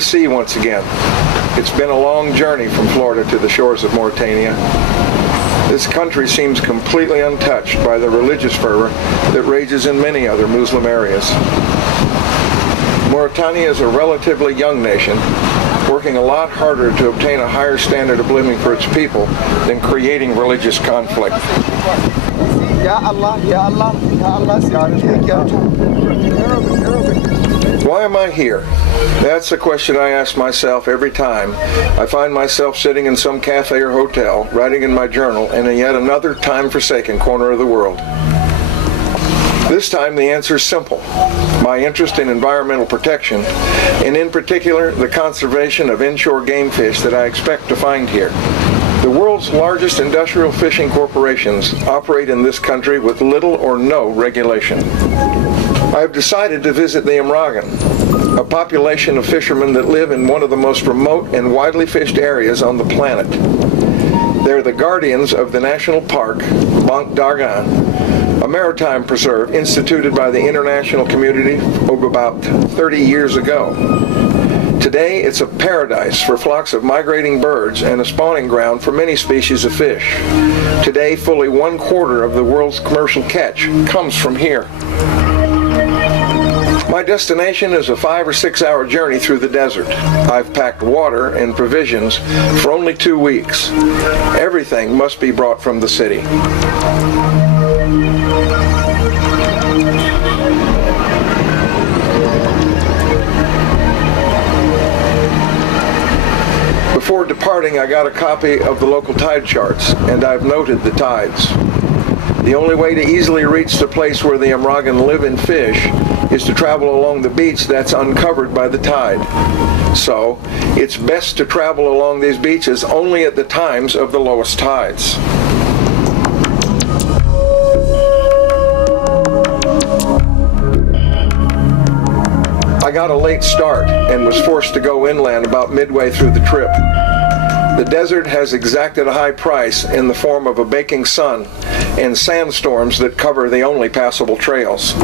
the sea once again. It's been a long journey from Florida to the shores of Mauritania. This country seems completely untouched by the religious fervor that rages in many other Muslim areas. Mauritania is a relatively young nation, working a lot harder to obtain a higher standard of living for its people than creating religious conflict. Why am I here? That's a question I ask myself every time I find myself sitting in some cafe or hotel, writing in my journal in a yet another time-forsaken corner of the world. This time the answer is simple. My interest in environmental protection, and in particular the conservation of inshore game fish that I expect to find here. The world's largest industrial fishing corporations operate in this country with little or no regulation. I've decided to visit the Imragen, a population of fishermen that live in one of the most remote and widely fished areas on the planet. They're the guardians of the national park, Banc d'Argan, a maritime preserve instituted by the international community about 30 years ago. Today, it's a paradise for flocks of migrating birds and a spawning ground for many species of fish. Today, fully 1/4 of the world's commercial catch comes from here. My destination is a 5 or 6 hour journey through the desert. I've packed water and provisions for only 2 weeks. Everything must be brought from the city. Before departing, I got a copy of the local tide charts, and I've noted the tides. The only way to easily reach the place where the Imragen live and fish is to travel along the beach that's uncovered by the tide. So, it's best to travel along these beaches only at the times of the lowest tides. I got a late start and was forced to go inland about midway through the trip. The desert has exacted a high price in the form of a baking sun and sandstorms that cover the only passable trails.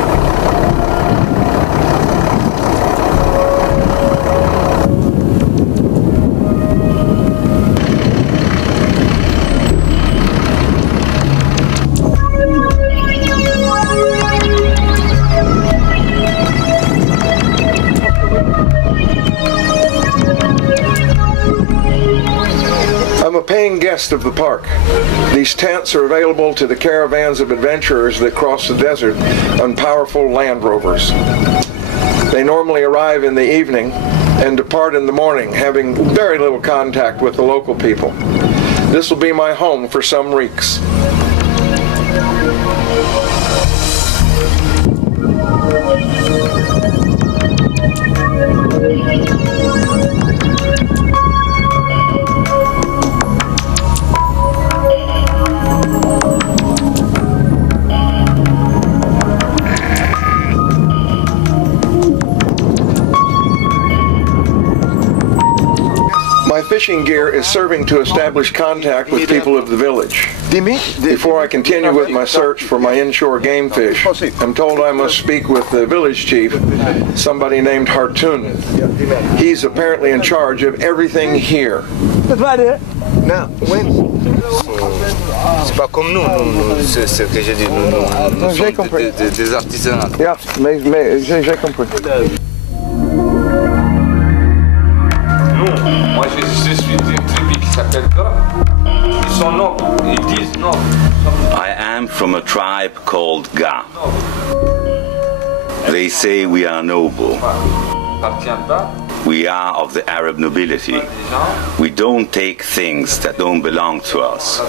Paying guest of the park. These tents are available to the caravans of adventurers that cross the desert on powerful Land Rovers. They normally arrive in the evening and depart in the morning, having very little contact with the local people. This will be my home for some weeks. My fishing gear is serving to establish contact with people of the village. Before I continue with my search for my inshore game fish, I'm told I must speak with the village chief, somebody named Hartoun. He's apparently in charge of everything here. Non, c'est pas comme nous, c'est ce que j'ai dit, nous sommes des artisans. Mais j'ai compris. Moi je suis d'une tribu qui s'appelle Ga. Ils sont nobles, ils disent nobles. I am from a tribe called Ga. They say we are noble. We are of the Arab nobility. We don't take things that don't belong to us.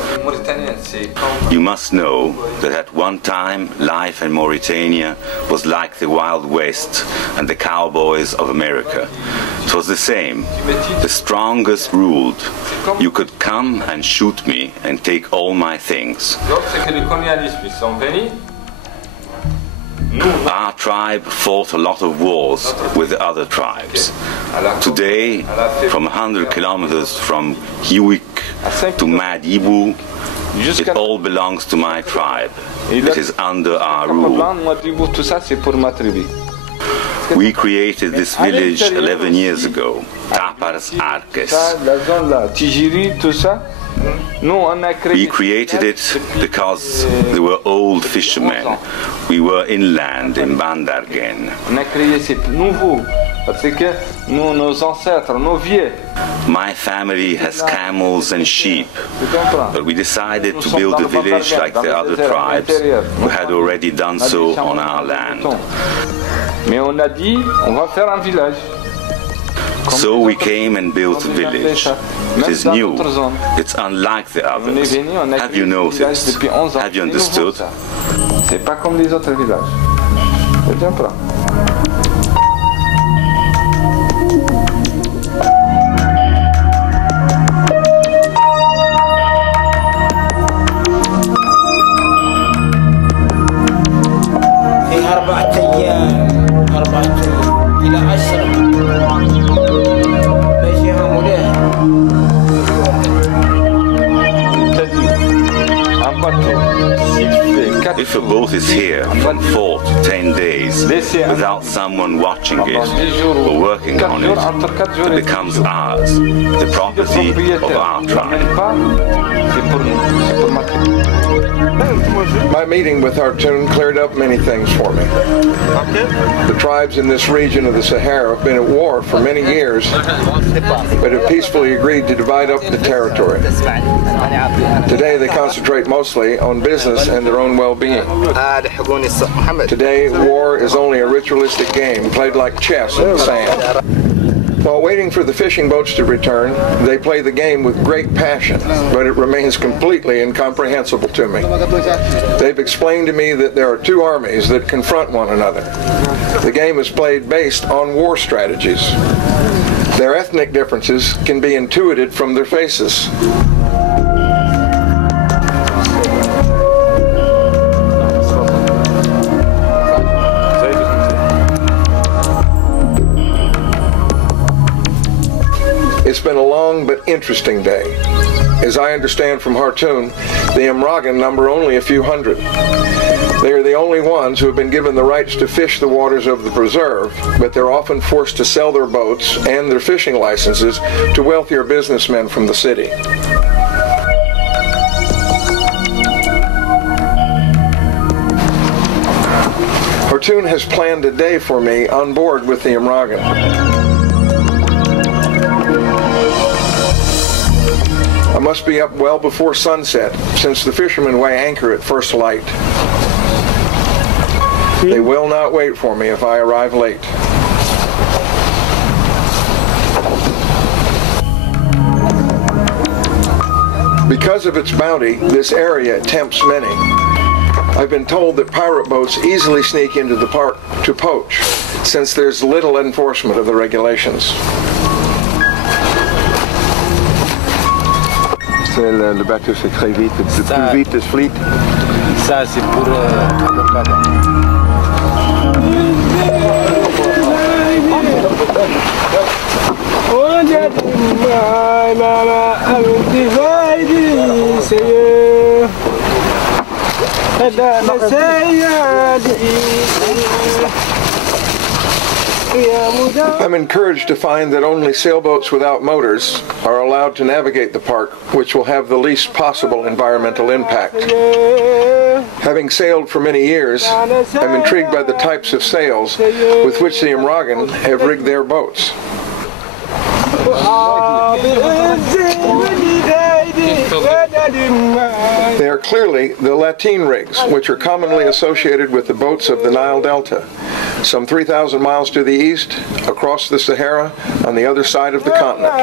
You must know that at one time life in Mauritania was like the Wild West and the cowboys of America. It was the same. The strongest ruled. You could come and shoot me and take all my things. Our tribe fought a lot of wars with the other tribes. Today, from 100 kilometers from Huik to Madibu, it all belongs to my tribe. It is under our rule. We created this village 11 years ago, Tapars Arques. We created it because there were old fishermen. We were inland in Imraguen. My family has camels and sheep, but we decided to build a village like the other tribes who had already done so on our land. So we came and built a village. It is new. It's unlike the others. Have you noticed? Have you understood? C'est pas comme les autres villages. C'est bien plat. If a boat is here from 4 to 10 days without someone watching it or working on it, it becomes ours, the property of our tribe. My meeting with Hartoun cleared up many things for me. The tribes in this region of the Sahara have been at war for many years, but have peacefully agreed to divide up the territory. Today they concentrate mostly on business and their own well-being. Today, war is only a ritualistic game played like chess in the sand. While waiting for the fishing boats to return, they play the game with great passion, but it remains completely incomprehensible to me. They've explained to me that there are two armies that confront one another. The game is played based on war strategies. Their ethnic differences can be intuited from their faces. It's been a long but interesting day. As I understand from Hartoun, the Imragen number only a few hundred. They are the only ones who have been given the rights to fish the waters of the preserve, but they're often forced to sell their boats and their fishing licenses to wealthier businessmen from the city. Hartoun has planned a day for me on board with the Imragen. I must be up well before sunset, since the fishermen weigh anchor at first light. They will not wait for me if I arrive late. Because of its bounty, this area tempts many. I've been told that pirate boats easily sneak into the park to poach, since there's little enforcement of the regulations. Le bateau c'est très vite, le plus vite is fleet. Ça c'est pour avocado. I'm encouraged to find that only sailboats without motors are allowed to navigate the park, which will have the least possible environmental impact. Having sailed for many years, I'm intrigued by the types of sails with which the Imragen have rigged their boats. They are clearly the lateen rigs, which are commonly associated with the boats of the Nile Delta, some 3,000 miles to the east, across the Sahara, on the other side of the continent.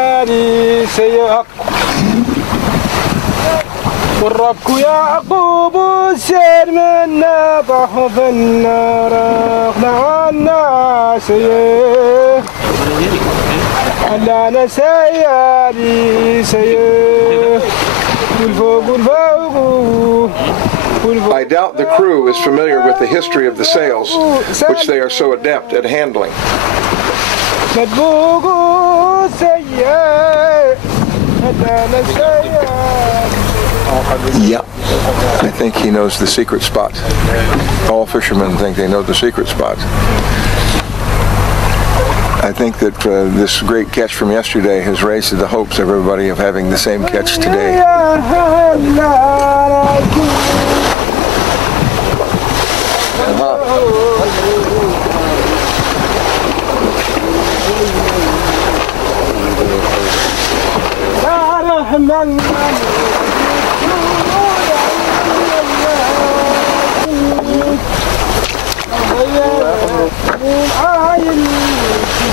I doubt the crew is familiar with the history of the sails, which they are so adept at handling. Yeah, I think he knows the secret spots. All fishermen think they know the secret spots. I think that this great catch from yesterday has raised the hopes of everybody of having the same catch today.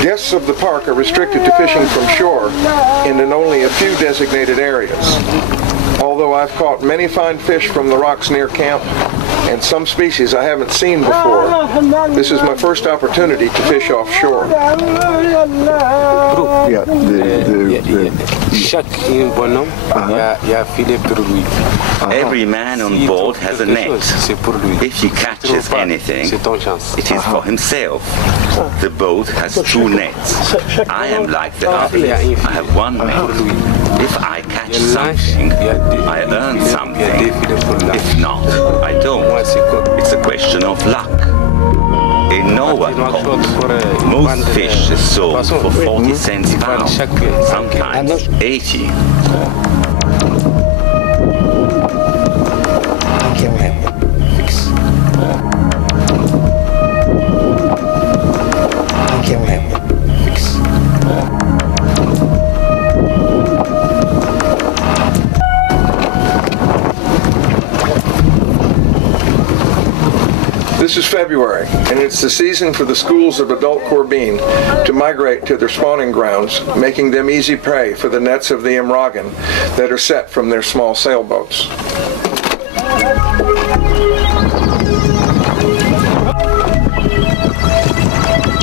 Guests of the park are restricted to fishing from shore and in only a few designated areas. Although I've caught many fine fish from the rocks near camp and some species I haven't seen before, this is my first opportunity to fish offshore. Every man on board has a net. If he catches anything, it is for himself. The boat has 2 nets. I am like the others. I have 1 net. If I catch something, I earn something. If not, I don't. It's a question of luck. In Norway, most fish is sold for 40 cents a pound, sometimes 80. This is February, and it's the season for the schools of adult corbine to migrate to their spawning grounds, making them easy prey for the nets of the Imragen that are set from their small sailboats.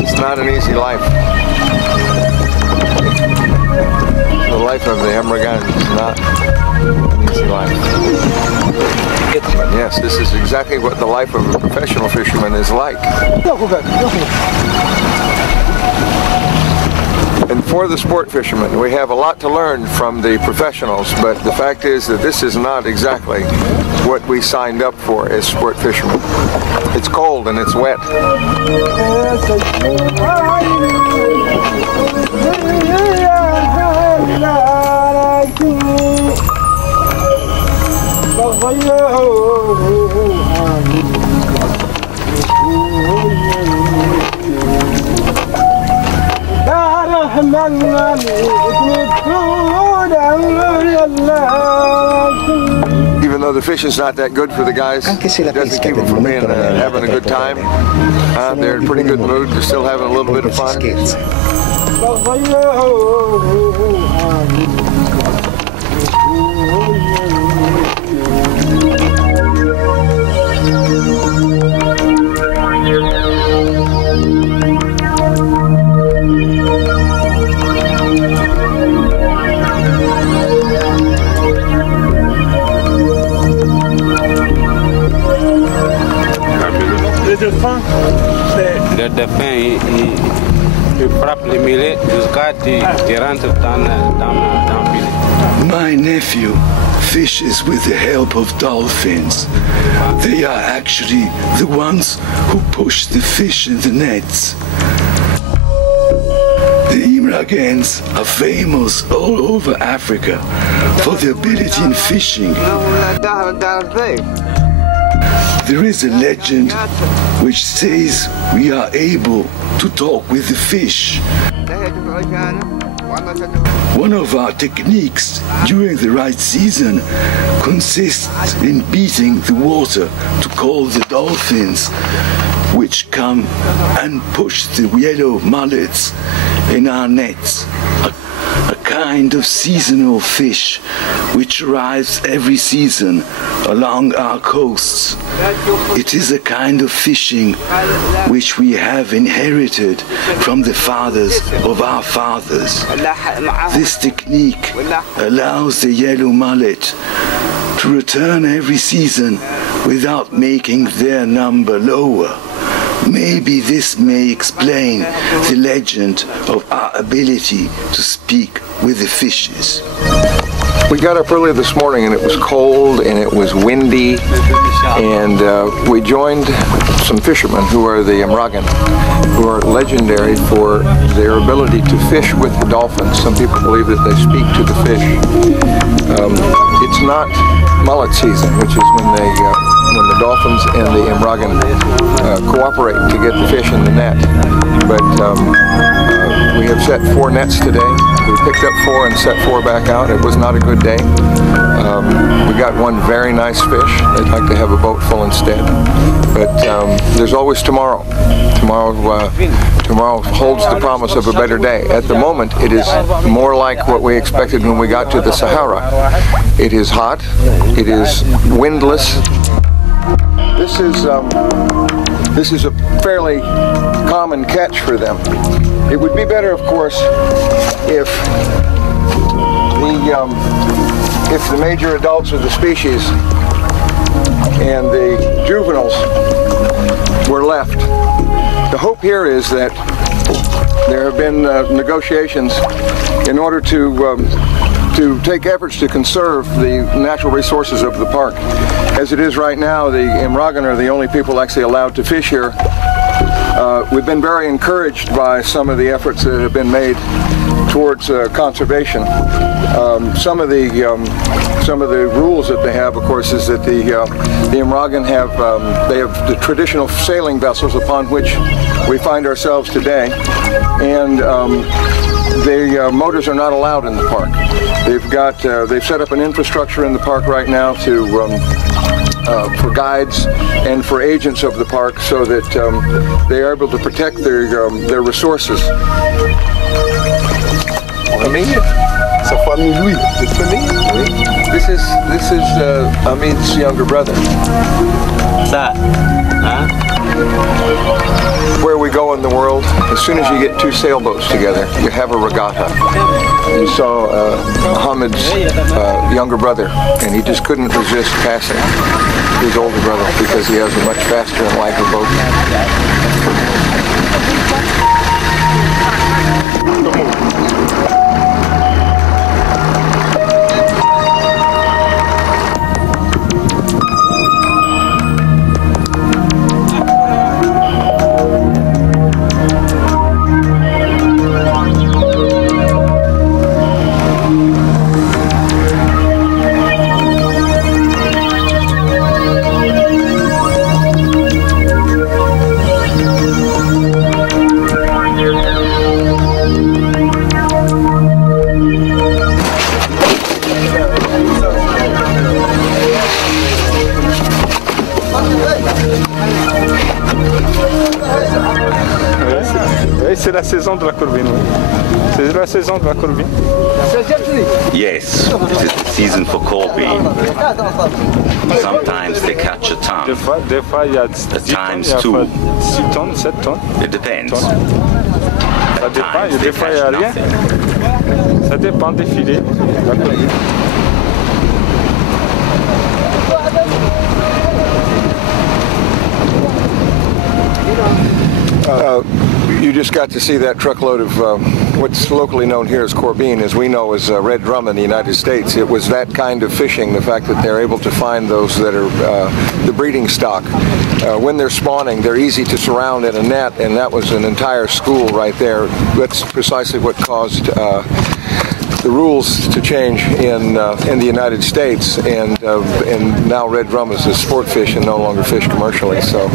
It's not an easy life. The life of the Imragen is not an easy life. Yes, this is exactly what the life of a professional fisherman is like. And for the sport fishermen, we have a lot to learn from the professionals, but the fact is that this is not exactly what we signed up for as sport fishermen. It's cold and it's wet. Even though the fish is not that good for the guys, it doesn't keep them from being having a good time. They're in pretty good mood. They're still having a little bit of fun. Le dauphin, il frappe les mêlées jusqu'à tu rentres dans le filet. My nephew fishes with the help of dolphins. They are actually the ones who push the fish in the nets. The Imragens are famous all over Africa for their ability in fishing. There is a legend which says we are able to talk with the fish. One of our techniques during the right season consists in beating the water to call the dolphins, which come and push the yellow mullets in our nets. A kind of seasonal fish which arrives every season along our coasts. It is a kind of fishing which we have inherited from the fathers of our fathers. This technique allows the yellow mullet to return every season without making their number lower. Maybe this may explain the legend of our ability to speak with the fishes. We got up early this morning and it was cold and it was windy, and we joined some fishermen who are the Imragen, who are legendary for their ability to fish with the dolphins. Some people believe that they speak to the fish. It's not mullet season, which is when the dolphins and the Imragen cooperate to get the fish in the net. But we have set 4 nets today. We picked up 4 and set 4 back out. It was not a good day. We got one very nice fish. I'd like to have a boat full instead. But there's always tomorrow. Tomorrow holds the promise of a better day. At the moment, it is more like what we expected when we got to the Sahara. It is hot. It is windless. This is a fairly common catch for them. It would be better, of course, if the major adults of the species and the juveniles were left. The hope here is that there have been negotiations in order to take efforts to conserve the natural resources of the park. As it is right now, the Imragen are the only people actually allowed to fish here. We've been very encouraged by some of the efforts that have been made towards conservation. Some of the rules that they have, of course, is that the Imragen have the traditional sailing vessels upon which we find ourselves today, and the motors are not allowed in the park. They've set up an infrastructure in the park right now for guides and for agents of the park, so that they are able to protect their resources. Famille? Sa famille, Louis. Votre famille? Oui. This is Hamid's younger brother. Ça, hein? Where we go in the world, as soon as you get 2 sailboats together, you have a regatta. You saw Hamid's younger brother, and he just couldn't resist passing his older brother because he has a much faster and lighter boat. C'est la saison de la courbine. C'est la saison de la courbine. Yes, it is the season for corbine. Sometimes they catch a ton. Des fois, il y a 10 At times tonnes, 2. 6 tonnes, 7 tonnes. It depends. Ça dépend, Times they des fois, il n'y a catch rien. nothing. Ça dépend des filets. La courbine. You just got to see that truckload of what's locally known here as corbine, as we know as red drum in the United States. It was that kind of fishing, the fact that they're able to find those that are the breeding stock. When they're spawning, they're easy to surround in a net, and that was an entire school right there. That's precisely what caused the rules to change in the United States, and now red drum is a sport fish and no longer fished commercially. So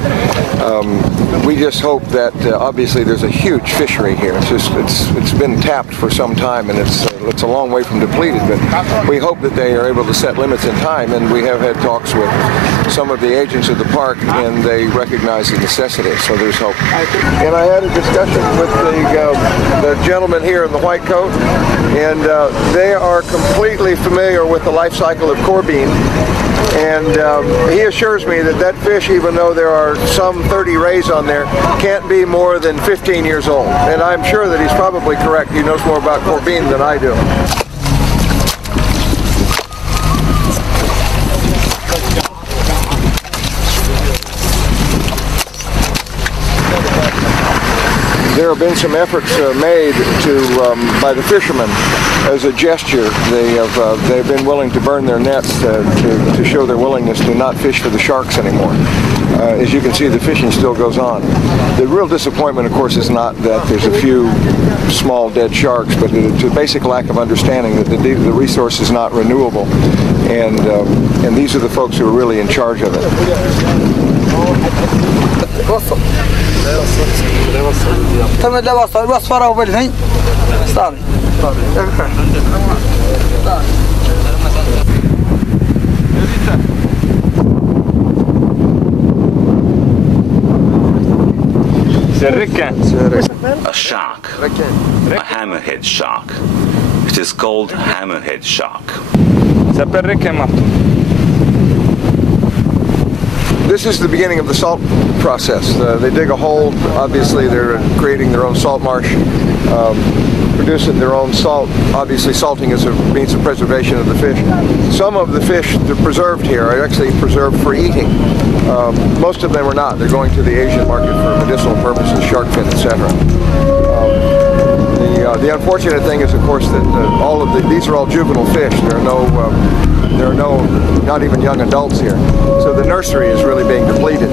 we just hope that obviously there's a huge fishery here. It's been tapped for some time, and it's a long way from depleted. But we hope that they are able to set limits in time, and we have had talks with some of the agents of the park, and they recognize the necessity. So there's hope. And I had a discussion with the gentleman here in the white coat, and they are completely familiar with the life cycle of corbine, and he assures me that that fish, even though there are some 30 rays on there, can't be more than 15 years old. And I'm sure that he's probably correct. He knows more about corbine than I do. there have been some efforts made by the fishermen as a gesture. They've been willing to burn their nets to show their willingness to not fish for the sharks anymore. As you can see, the fishing still goes on. The real disappointment, of course, is not that there's a few small dead sharks, but it's a basic lack of understanding that the resource is not renewable, and these are the folks who are really in charge of it. A shark, a hammerhead shark. It is called hammerhead shark. This is the beginning of the salt process. They dig a hole. Obviously, they're creating their own salt marsh, producing their own salt. Obviously, salting is a means of preservation of the fish. Some of the fish that are preserved here are actually preserved for eating. Most of them are not. They're going to the Asian market for medicinal purposes, shark fin, etc. The unfortunate thing is, of course, that these are all juvenile fish. There are not even young adults here. So the nursery is really being depleted.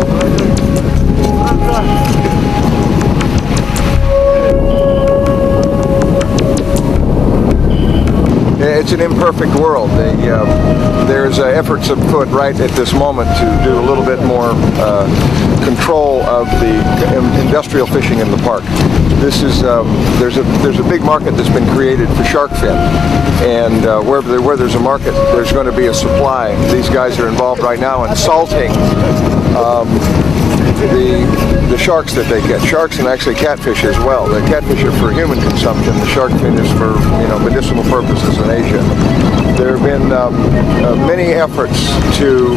It's an imperfect world. There's efforts afoot right at this moment to do a little bit more control of the industrial fishing in the park. This is there's a big market that's been created for shark fin, and where there's a market, there's going to be a supply. These guys are involved right now in salting the sharks that they get. Sharks and actually catfish as well. The catfish are for human consumption. The shark fin is for medicinal purposes in Asia. There have been many efforts to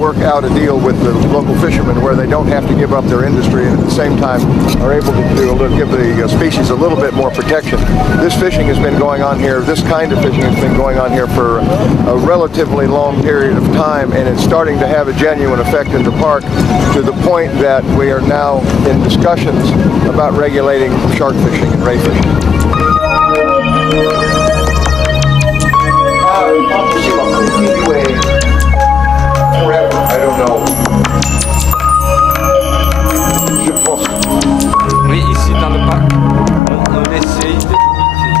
work out a deal with the local fishermen where they don't have to give up their industry and at the same time are able to give the species a little bit more protection. This fishing has been going on here, this kind of fishing has been going on here for a relatively long period of time, and it's starting to have a genuine effect in the park to the point that we are now in discussions about regulating shark fishing and ray fishing. Forever, I don't know.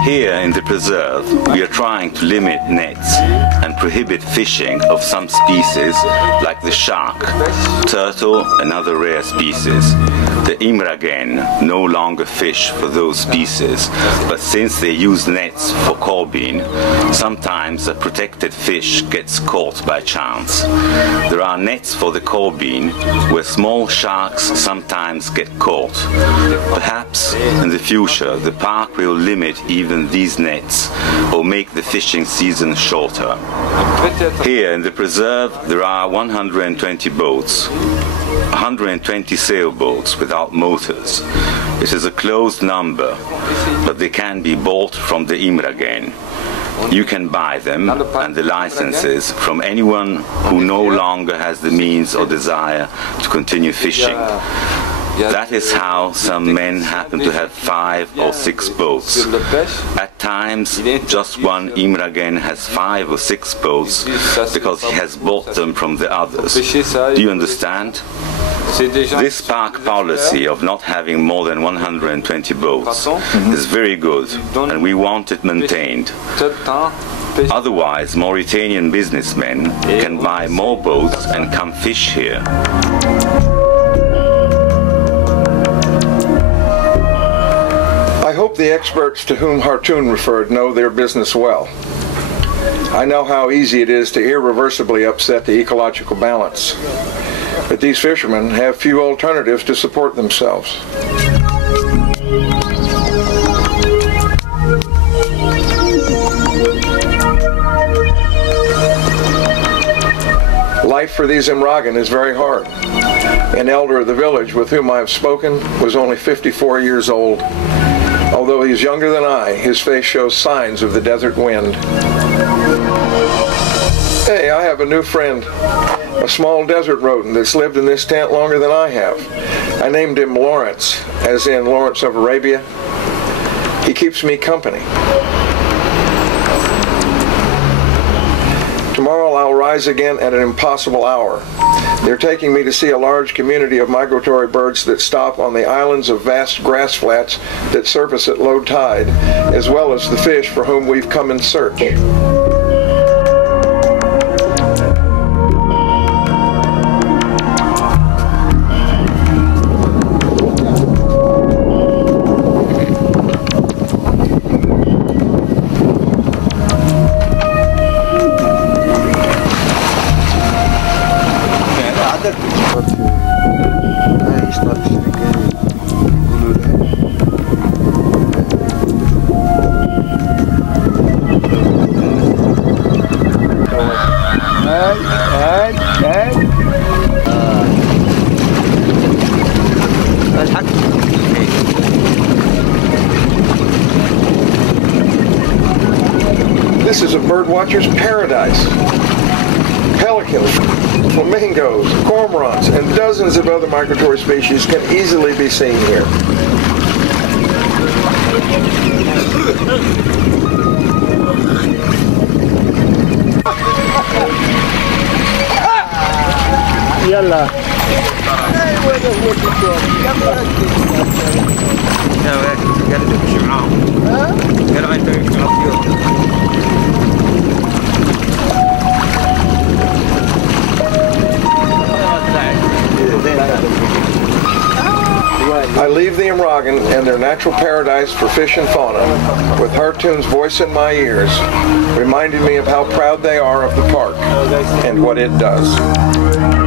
Here in the preserve, we are trying to limit nets and prohibit fishing of some species like the shark, turtle and other rare species. The Imragen no longer fish for those species, but since they use nets for corbine, sometimes a protected fish gets caught by chance. There are nets for the corbine where small sharks sometimes get caught. Perhaps in the future the park will limit even these nets or make the fishing season shorter. Here in the preserve there are 120 boats, 120 sailboats without motors. It is a closed number, but they can be bought from the Imragen. You can buy them and the licenses from anyone who no longer has the means or desire to continue fishing. That is how some men happen to have 5 or 6 boats. At times, just one Imragen has 5 or 6 boats because he has bought them from the others. Do you understand? This park policy of not having more than 120 boats is very good, and we want it maintained. Otherwise, Mauritanian businessmen can buy more boats and come fish here. I hope the experts to whom Hartoon referred know their business well. I know how easy it is to irreversibly upset the ecological balance, but these fishermen have few alternatives to support themselves. Life for these Imragen is very hard. An elder of the village with whom I have spoken was only 54 years old. Although he is younger than I, his face shows signs of the desert wind. Hey, I have a new friend. a small desert rodent that's lived in this tent longer than I have. I named him Lawrence, as in Lawrence of Arabia. He keeps me company. Tomorrow I'll rise again at an impossible hour. They're taking me to see a large community of migratory birds that stop on the islands of vast grass flats that surface at low tide, as well as the fish for whom we've come in search. This is a birdwatcher's paradise. Pelicans, flamingos, cormorants, and dozens of other migratory species can easily be seen here. يلا I leave the Imragen and their natural paradise for fish and fauna, with Hartoon's voice in my ears, reminding me of how proud they are of the park and what it does.